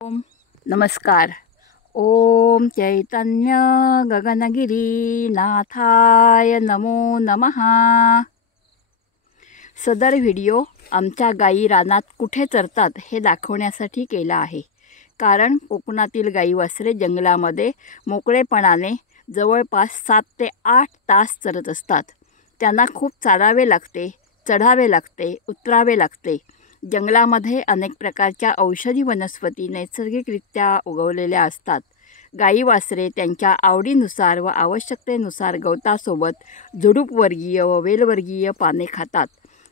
ओम नमस्कार। ओम चैतन्य गगनगिरी नाथाय नमो नमः। सदर व्हिडिओ आमच्या गायी रानात कुठे चरतात हे दाखवण्यासाठी केला आहे। कारण कोकणातील गायी वासरे जंगलामध्ये मोकळेपणाने जवळपास 7 ते 8 तास चरत असतात। त्यांना खूप चालावे लागते, चढावे लागते, उतरावे लागते। जंगलामध्ये अनेक प्रकारच्या औषधी वनस्पती नैसर्गिकरित्या उगवलेल्या असतात। गायी वासरे त्यांच्या आवडीनुसार व आवश्यकतेनुसार गवतासोबत झुडूपवर्गीय व वेलवर्गीय पाने खातात।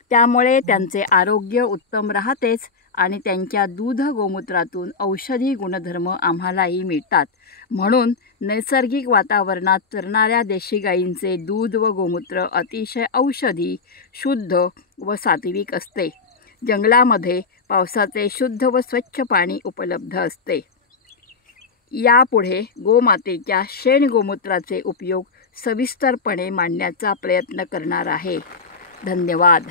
त्यामुळे त्यांचे आरोग्य उत्तम राहतेच आणि त्यांच्या दूध गोमूत्रातून औषधी गुणधर्म आम्हालाही मिळतात। म्हणून नैसर्गिक वातावरणात चरणाऱ्या देशी गायींचे दूध व गोमूत्र अतिशय औषधी, शुद्ध व सात्विक असते। जंगलामध्ये पावसाचे शुद्ध व स्वच्छ पाणी उपलब्ध असते। यापुढे गोमातेच्या शेण गोमूत्राचे उपयोग सविस्तरपणे मांडण्याचा प्रयत्न करणार आहे। धन्यवाद।